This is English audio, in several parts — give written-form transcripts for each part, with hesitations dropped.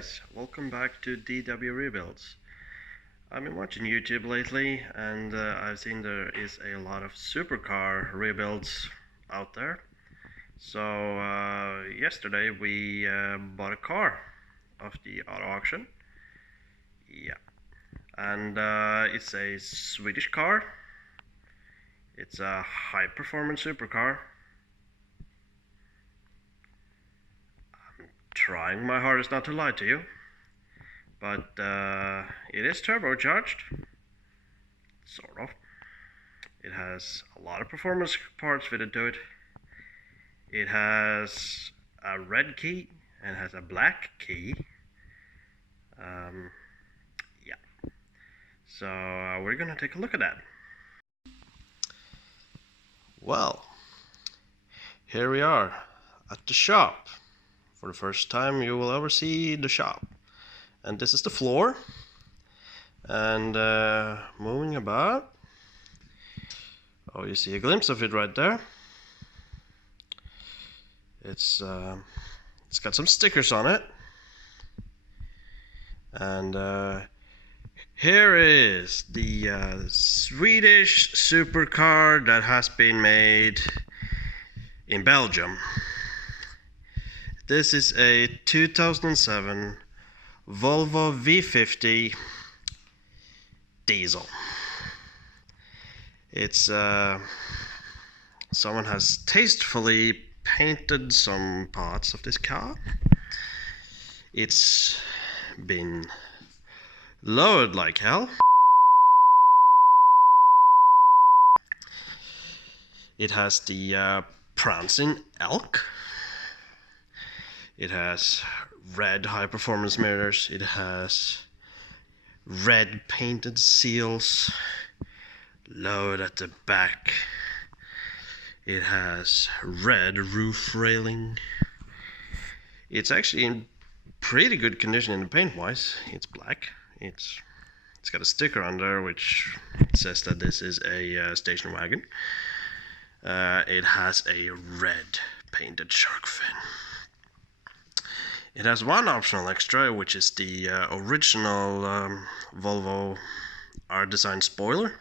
guys, welcome back to DW Rebuilds. I've been watching YouTube lately and I've seen there is a lot of supercar rebuilds out there. So yesterday we bought a car off the auto auction. Yeah, and it's a Swedish car. It's a high performance supercar. Trying my hardest not to lie to you, but it is turbocharged, sort of. It has a lot of performance parts fitted to it. It has a red key and has a black key. Yeah, so we're gonna take a look at that. Well, here we are at the shop. For the first time you will ever see the shop. And this is the floor. And moving about. Oh, you see a glimpse of it right there. It's got some stickers on it. And here is the Swedish supercar that has been made in Belgium. This is a 2007 Volvo V50 diesel. It's someone has tastefully painted some parts of this car. It's been lowered like hell. It has the prancing elk. It has red high performance mirrors. It has red painted seals lowered at the back. It has red roof railing. It's actually in pretty good condition in the paint wise. It's black. It's got a sticker on there which says that this is a station wagon. It has a red painted shark fin. It has one optional extra, which is the original Volvo R-Design spoiler.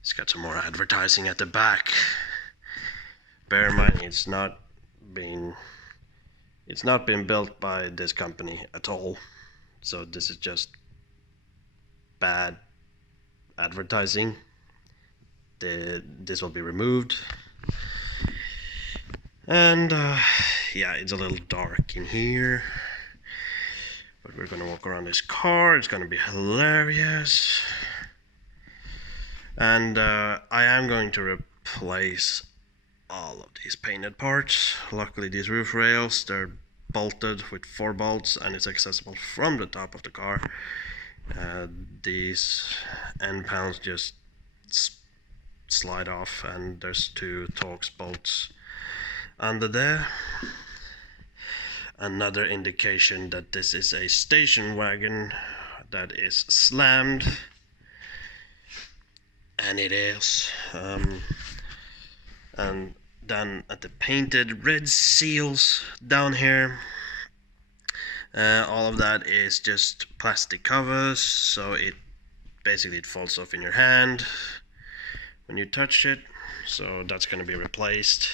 It's got some more advertising at the back. Bear in mind, it's not been built by this company at all. So this is just bad advertising. This will be removed. And yeah, it's a little dark in here, but we're gonna walk around this car. It's gonna be hilarious. And I am going to replace all of these painted parts. Luckily these roof rails, they're bolted with 4 bolts and it's accessible from the top of the car. These end panels just slide off, and there's 2 Torx bolts under there. Another indication that this is a station wagon that is slammed, and it is. And then at the painted red seals down here, all of that is just plastic covers, so it falls off in your hand when you touch it, so that's going to be replaced.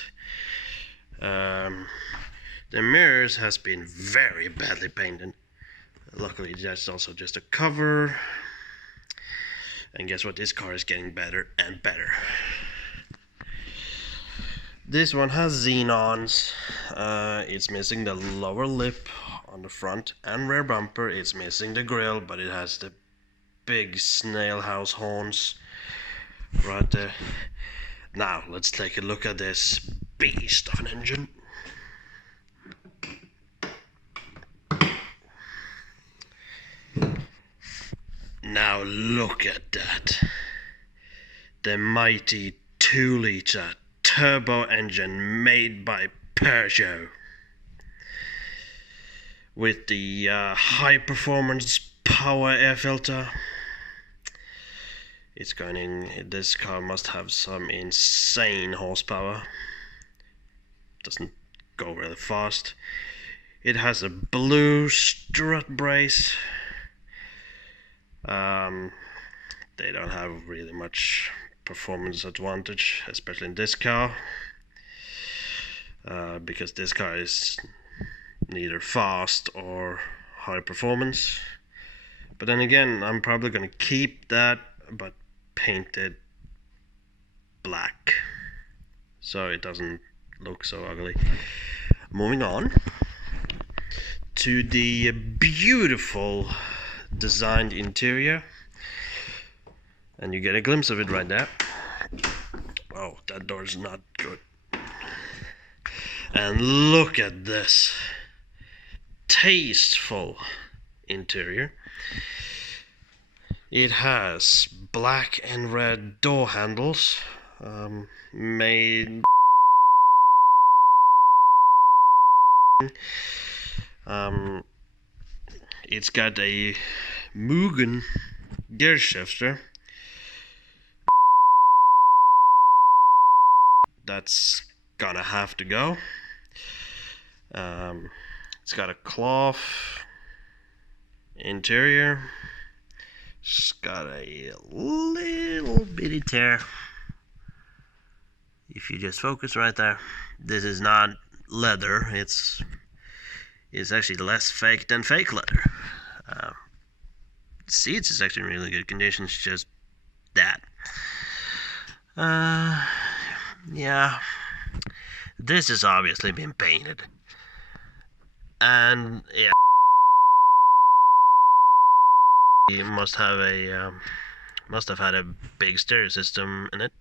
The mirrors has been very badly painted. Luckily that's also just a cover. And guess what, this car is getting better and better. This one has xenons. It's missing the lower lip on the front and rear bumper. It's missing the grille, but it has the big snail house horns right there. Now let's take a look at this beast of an engine. Now look at that. The mighty 2-liter turbo engine made by Peugeot, with the high performance power air filter. This car must have some insane horsepower. Doesn't go really fast. It has a blue strut brace. They don't have really much performance advantage, especially in this car, because this car is neither fast or high performance. But then again, I'm probably gonna keep that, but paint it black so it doesn't look so ugly. Moving on to the beautiful designed interior, and you get a glimpse of it right there. Oh, that door's not good. And look at this tasteful interior. It has black and red door handles, made it's got a Mugen gear shifter. That's gonna have to go. It's got a cloth interior. It's got a little bitty tear. If you just focus right there, this is not leather. It's actually less fake than fake leather. Seats is actually in really good condition. It's just that. Yeah, this has obviously been painted, and yeah, it must have had a big stereo system in it,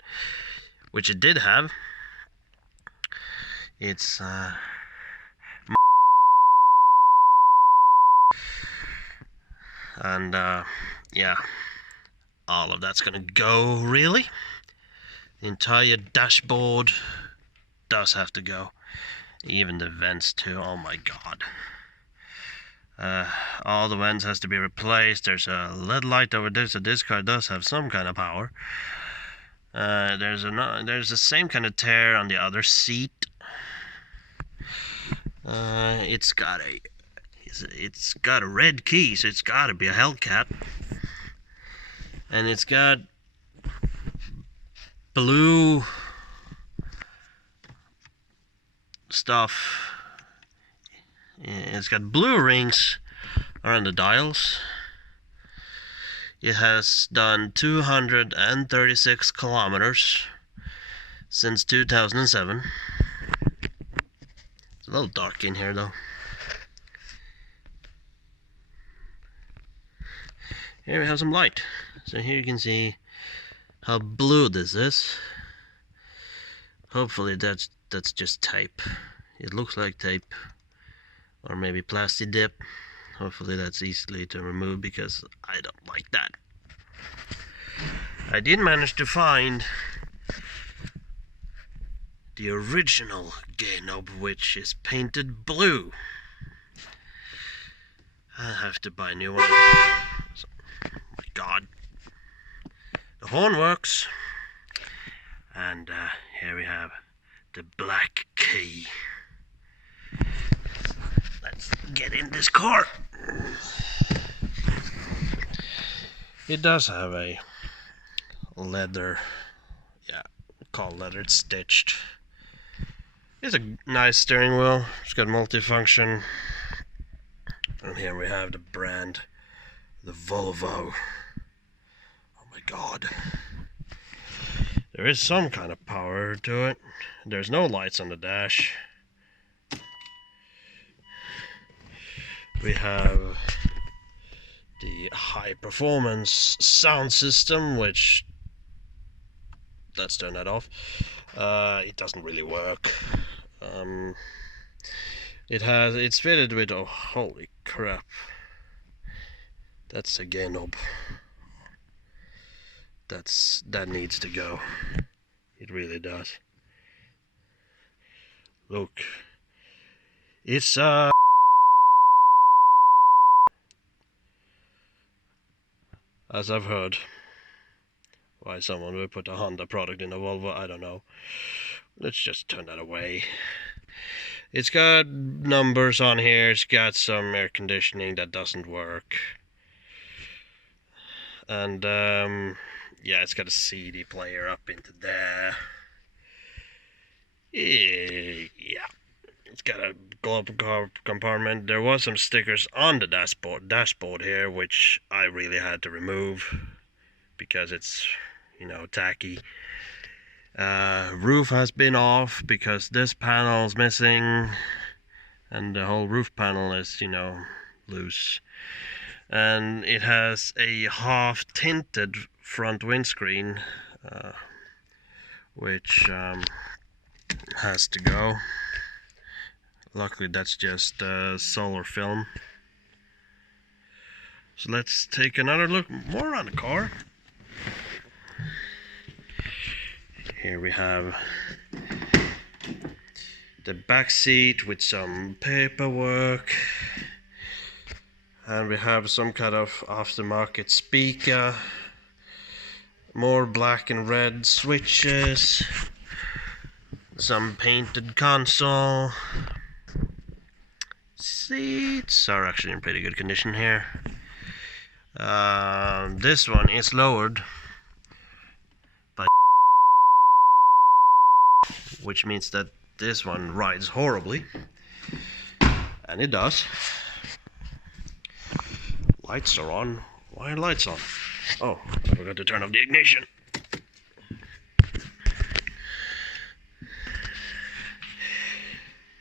which it did have. It's and yeah, all of that's gonna go, really. The entire dashboard does have to go, even the vents too. Oh my god, all the vents has to be replaced. There's a LED light over there, so this car does have some kind of power. There's the same kind of tear on the other seat. It's got a red key, so it's got to be a Hellcat, and it's got blue stuff. It's got blue rings around the dials. It has done 236 kilometers since 2007. It's a little dark in here though. Here we have some light. So here you can see how blue this is. Hopefully that's just tape. It looks like tape, or maybe plastic dip. Hopefully that's easily to remove, because I don't like that. I did manage to find the original gear knob, which is painted blue. I have to buy a new one. So, oh my god. The horn works, and here we have the black key. Let's get in this car. It does have a leather, yeah, called leather, it's stitched. It's a nice steering wheel. It's got multifunction, and here we have the brand, the Volvo. My god, there is some kind of power to it. There's no lights on the dash. We have the high performance sound system, which, let's turn that off. It doesn't really work. It's fitted with, oh holy crap, that's a gain knob. That needs to go. It really does. Look, it's as I've heard, why someone would put a Honda product in a Volvo, I don't know. Let's just turn that away. It's got numbers on here. It's got some air conditioning that doesn't work. And yeah, it's got a CD player up into there. Yeah, it's got a glove compartment. There was some stickers on the dashboard here, which I really had to remove because it's, you know, tacky. Roof has been off because this panel's missing, and the whole roof panel is, you know, loose. And it has a half tinted front windscreen, which has to go. Luckily that's just solar film. So let's take another look more on the car. Here we have the back seat with some paperwork, and we have some kind of aftermarket speaker, more black and red switches, some painted console. Seats are actually in pretty good condition here. This one is lowered by, which means that this one rides horribly, and it does. Lights are on. Why are lights on? Oh, I forgot to turn off the ignition.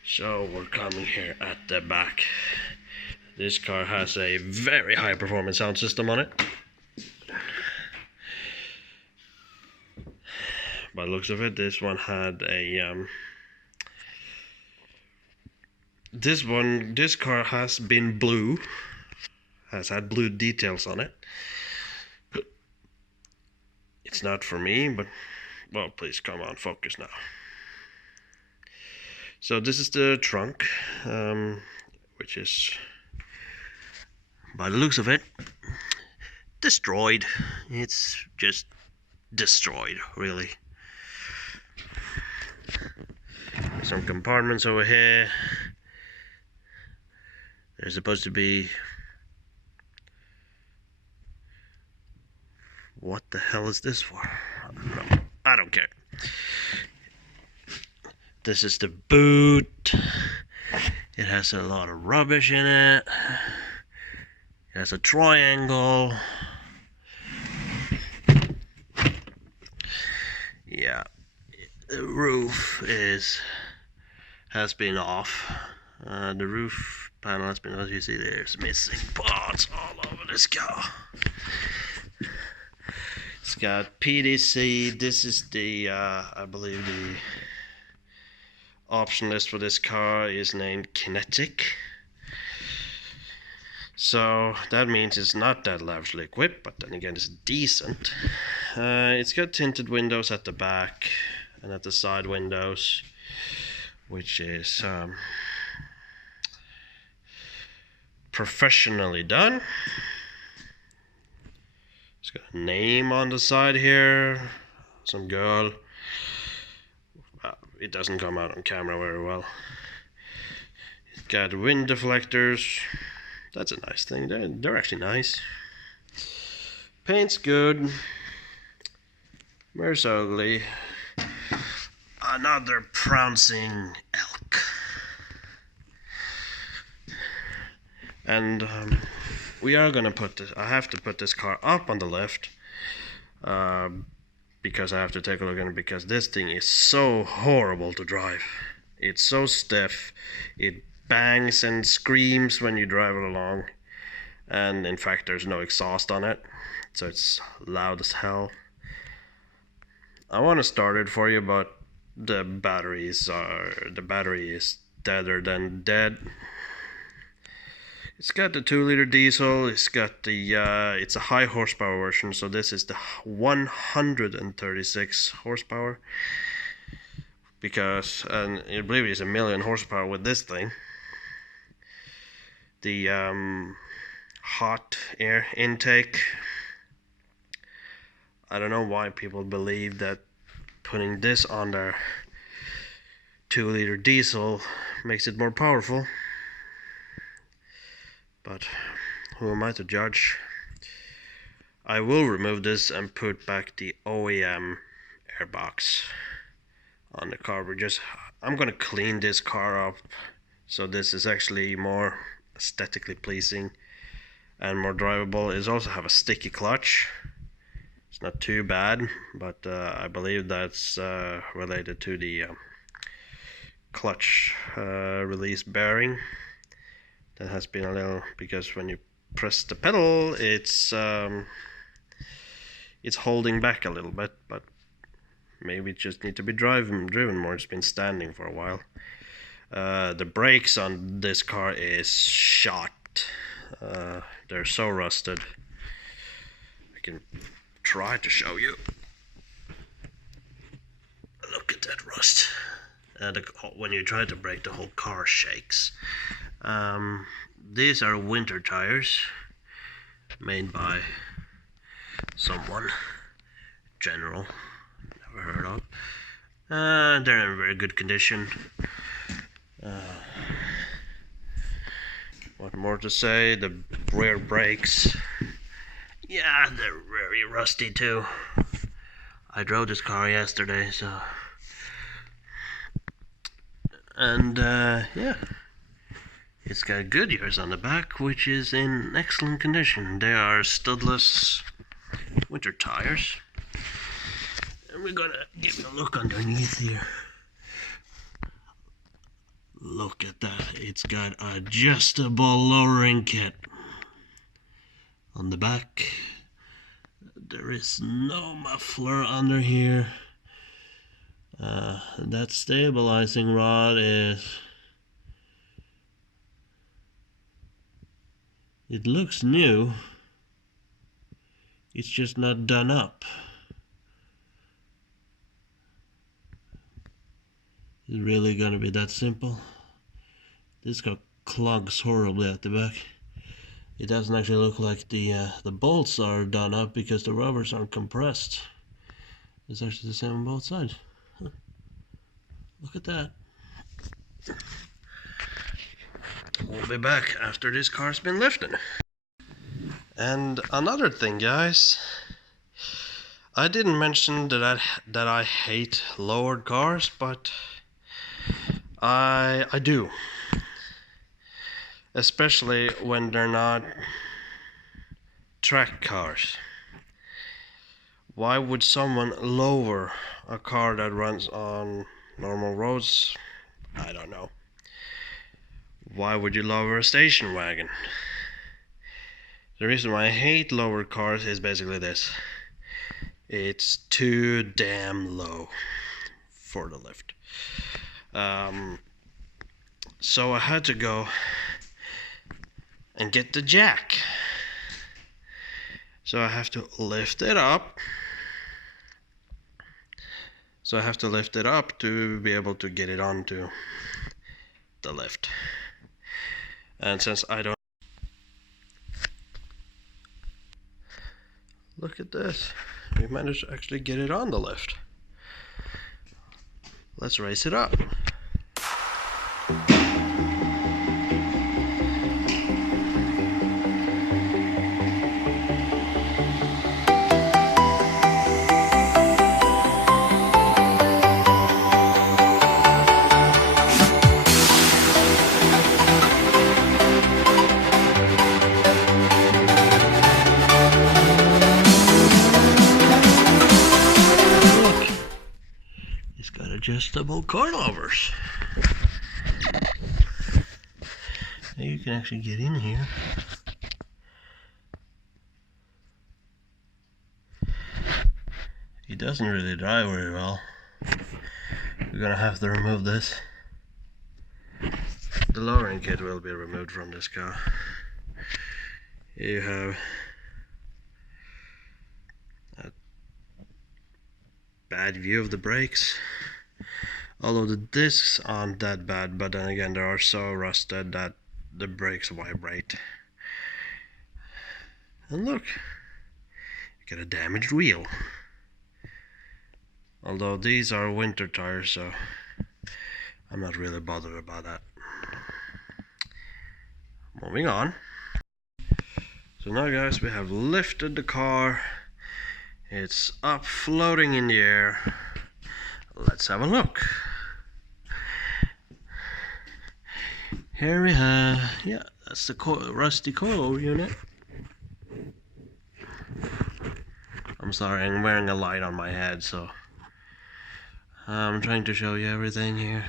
So we're coming here at the back. This car has a very high performance sound system on it. By the looks of it, this one had a this car has been blue, has had blue details on it. It's not for me, but well, please come on, focus now. So this is the trunk, which is, by the looks of it, destroyed. It's just destroyed, really. Some compartments over here. There's supposed to be, what the hell is this for? I don't know. I don't care. This is the boot. It has a lot of rubbish in it. It has a triangle. Yeah, the roof has been off. The roof panel has been, as you see, there's missing parts all over this car. It's got PDC. This is the I believe the option list for this car is named Kinetic. So that means it's not that lavishly equipped, but then again it's decent. It's got tinted windows at the back and at the side windows, which is professionally done. It's got a name on the side here, some girl. It doesn't come out on camera very well. It's got wind deflectors. That's a nice thing. They're actually nice. Paint's good. Where's ugly? Another trouncing elk. And we are gonna put this. I have to put this car up on the lift because I have to take a look at it, because this thing is so horrible to drive. It's so stiff. It bangs and screams when you drive it along, and in fact there's no exhaust on it, so it's loud as hell. I want to start it for you, but the battery is deader than dead. It's got the 2-liter diesel. It's got the it's a high horsepower version, so this is the 136 horsepower, because, and I believe it's 1,000,000 horsepower with this thing. The hot air intake, I don't know why people believe that putting this on there 2-liter diesel makes it more powerful, but who am I to judge? I will remove this and put back the OEM airbox on the car. I'm gonna clean this car up so this is actually more aesthetically pleasing and more drivable. It also have a sticky clutch. It's not too bad, but I believe that's related to the clutch release bearing. That has been a little, because when you press the pedal, it's holding back a little bit, but maybe it just need to be driven more. It's been standing for a while. The brakes on this car is shot. They're so rusted. I can try to show you. Look at that rust. When you try to brake, the whole car shakes. These are winter tires made by someone, General, never heard of. They're in very good condition. What more to say? The rear brakes, yeah, they're very rusty too. I drove this car yesterday, so. And yeah, it's got Goodyears on the back, which is in excellent condition. They are studless winter tires. And we're gonna give you a look underneath here. Look at that. It's got adjustable lowering kit on the back. There is no muffler under here. That stabilizing rod it looks new. It's just not done up. Is it really gonna be that simple? This car clogs horribly at the back. It doesn't actually look like the bolts are done up because the rubbers aren't compressed. It's actually the same on both sides. Huh. Look at that. We'll be back after this car's been lifted. And another thing, guys, I didn't mention that I hate lowered cars, but I do, especially when they're not track cars. Why would someone lower a car that runs on normal roads? I don't know. Why would you lower a station wagon? The reason why I hate lowered cars is basically this. It's too damn low for the lift. So I had to go and get the jack. So I have to lift it up. To be able to get it onto the lift. And since I don't... Look at this. We managed to actually get it on the lift. Let's raise it up. Adjustable coilovers. Now you can actually get in here. It doesn't really drive very well. We're gonna have to remove this. The lowering kit will be removed from this car. Here you have a bad view of the brakes. Although the discs aren't that bad, but then again they are so rusted that the brakes vibrate. And look, you get a damaged wheel. Although these are winter tires, so I'm not really bothered about that. Moving on. So now guys, we have lifted the car. It's up floating in the air. Let's have a look. Here we have, yeah, that's the rusty coil unit. I'm sorry, I'm wearing a light on my head, so I'm trying to show you everything here.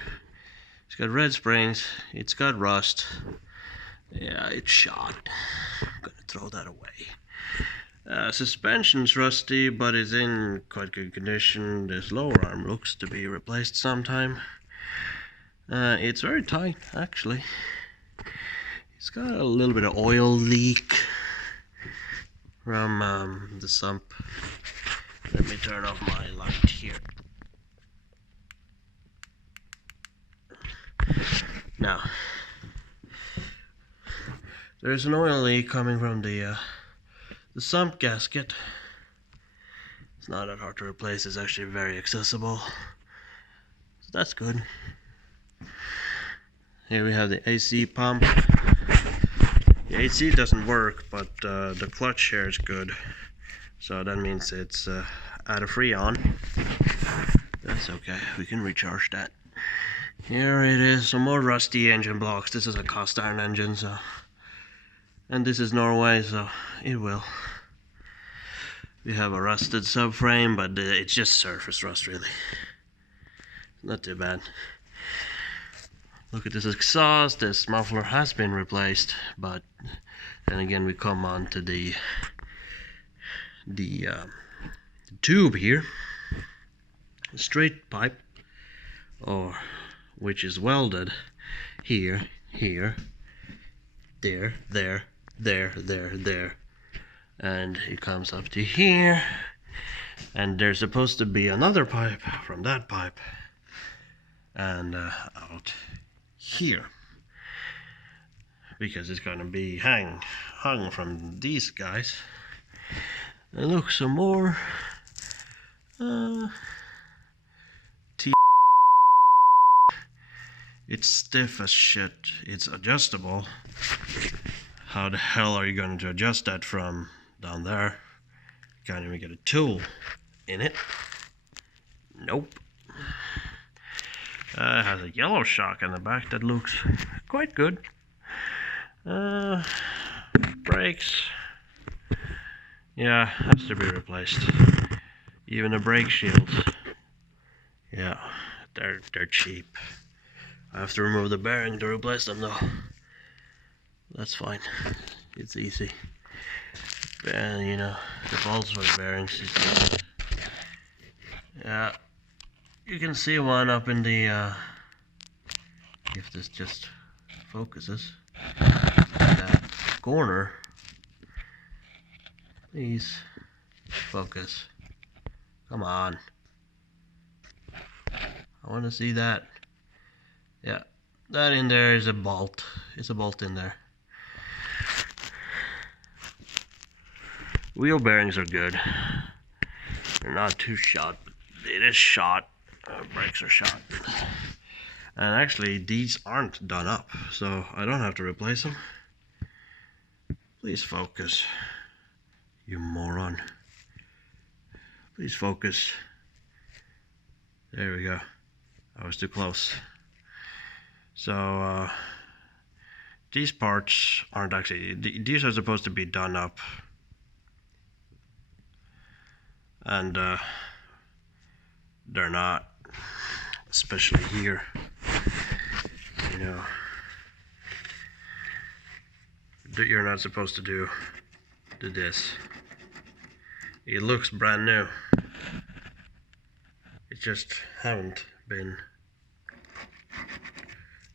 It's got red springs, it's got rust. Yeah, it's shot. I'm gonna throw that away. Suspension's rusty, but it's in quite good condition. This lower arm looks to be replaced sometime. It's very tight, actually. It's got a little bit of oil leak from the sump. Let me turn off my light here. Now, there's an oil leak coming from the sump gasket. It's not that hard to replace. It's actually very accessible, so that's good. Here we have the AC pump. The AC doesn't work, but the clutch here is good, so that means it's out of freon. That's okay, we can recharge that. Here it is, some more rusty engine blocks. This is a cast iron engine, so, and this is Norway, so it will. We have a rusted subframe, but it's just surface rust, really. Not too bad. Look at this exhaust. This muffler has been replaced, but then again we come on to the tube here, a straight pipe, or which is welded here, there, and it comes up to here, and there's supposed to be another pipe from that pipe and out here, because it's gonna be hung from these guys. And look, some more it's stiff as shit. It's adjustable. How the hell are you going to adjust that from down there? Can't even get a tool in it. Nope. It has a yellow shock in the back that looks quite good. Brakes, yeah, has to be replaced. Even the brake shields, yeah, they're cheap. I have to remove the bearing to replace them though. That's fine, it's easy. And you know, the bolts for the bearings, yeah. You can see one up in the, if this just focuses, that corner. Please, focus. Come on. I want to see that. Yeah, that in there is a bolt. It's a bolt in there. Wheel bearings are good. They're not too shot, but it is shot. Brakes are shot, and actually these aren't done up, so I don't have to replace them. Please focus, you moron. Please focus. There we go. I was too close. So these parts aren't actually, these are supposed to be done up, and they're not. Especially here, you know, you're not supposed to do this. It looks brand new. It just haven't been.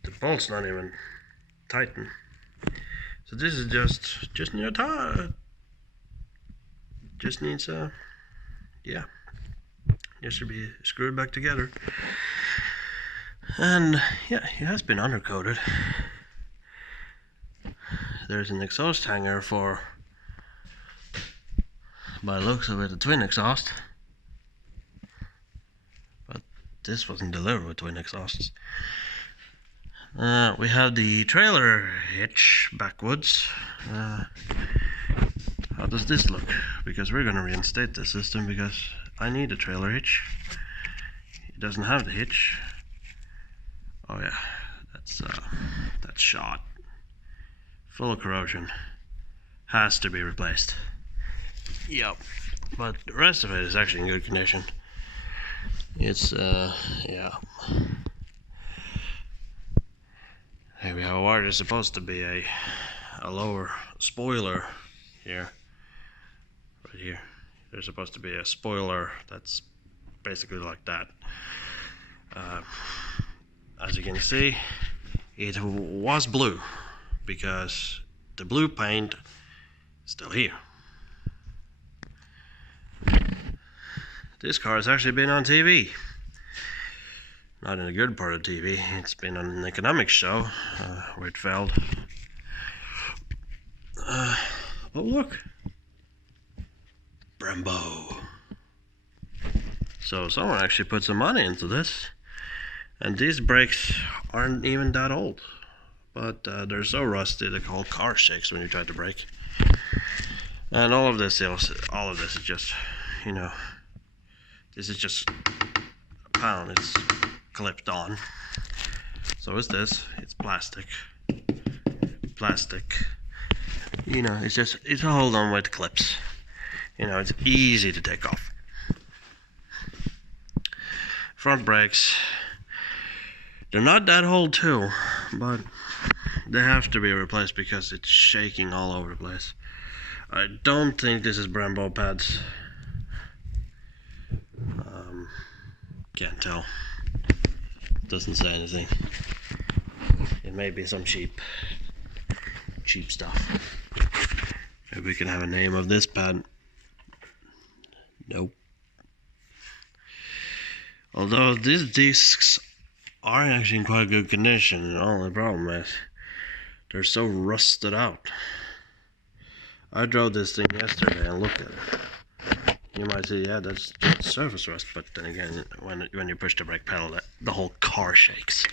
The bolt's not even tightened. So this is just needs yeah. It should be screwed back together. And yeah, it has been undercoated. There's an exhaust hanger for, by the looks of it, a twin exhaust. But this wasn't delivered with twin exhausts. We have the trailer hitch backwards. How does this look? Because we're gonna reinstate this system because I need a trailer hitch. It doesn't have the hitch. Oh yeah, that's shot. Full of corrosion. Has to be replaced. Yep. But the rest of it is actually in good condition. It's yeah. Here we have a wire. There's supposed to be a lower spoiler here. Right here. There's supposed to be a spoiler that's basically like that. As you can see, it was blue because the blue paint is still here. This car has actually been on TV. Not in a good part of TV. It's been on an economics show where it failed. Oh look, Brembo. So someone actually put some money into this, and these brakes aren't even that old, but they're so rusty they call car shakes when you try to brake. And all of this is just, you know, this is just a pound. It's clipped on. So is this. It's plastic. You know, it's a hold on with clips. You know, it's easy to take off. Front brakes, they're not that old too, but they have to be replaced because it's shaking all over the place. I don't think this is Brembo pads. Can't tell. Doesn't say anything. It may be some cheap stuff. Maybe we can have a name of this pad. Nope. Although these discs are actually in quite good condition, the only problem is they're so rusted out. I drove this thing yesterday and looked at it. You might say, yeah, that's just surface rust, but then again, when you push the brake pedal, the whole car shakes.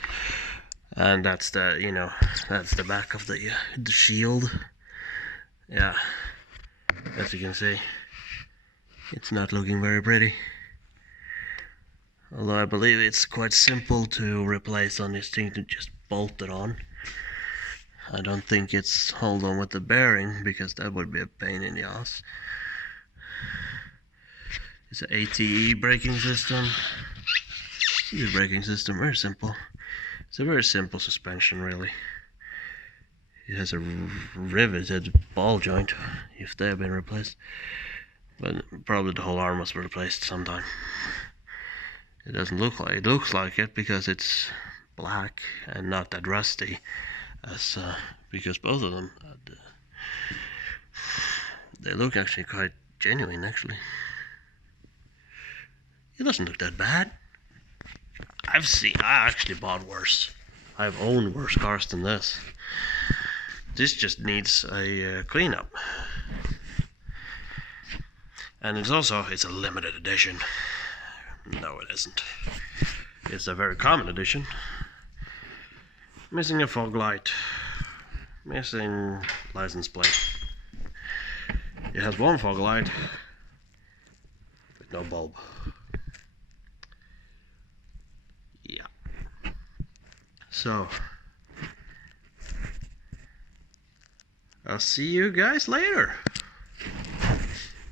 And that's the, you know, that's the back of the shield. Yeah, as you can see, it's not looking very pretty. Although I believe it's quite simple to replace on this thing, to just bolt it on. I don't think it's hold on with the bearing, because that would be a pain in the ass. It's an ATE braking system. Good braking system, very simple. It's a very simple suspension, really. It has a riveted ball joint, if they have been replaced. But probably the whole arm was replaced sometime. It doesn't look like it. Looks like it because it's black and not that rusty, as because both of them they look actually quite genuine. Actually, it doesn't look that bad. I actually bought worse. I've owned worse cars than this. This just needs a cleanup, and it's a limited edition. No, it isn't. It's a very common edition. Missing a fog light. Missing license plate. It has one fog light with no bulb. Yeah. So, I'll see you guys later.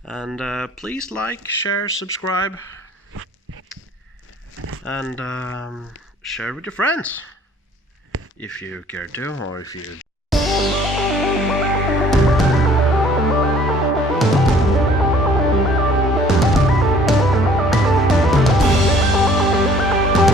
And please like, share, subscribe. And share with your friends if you care to, or if you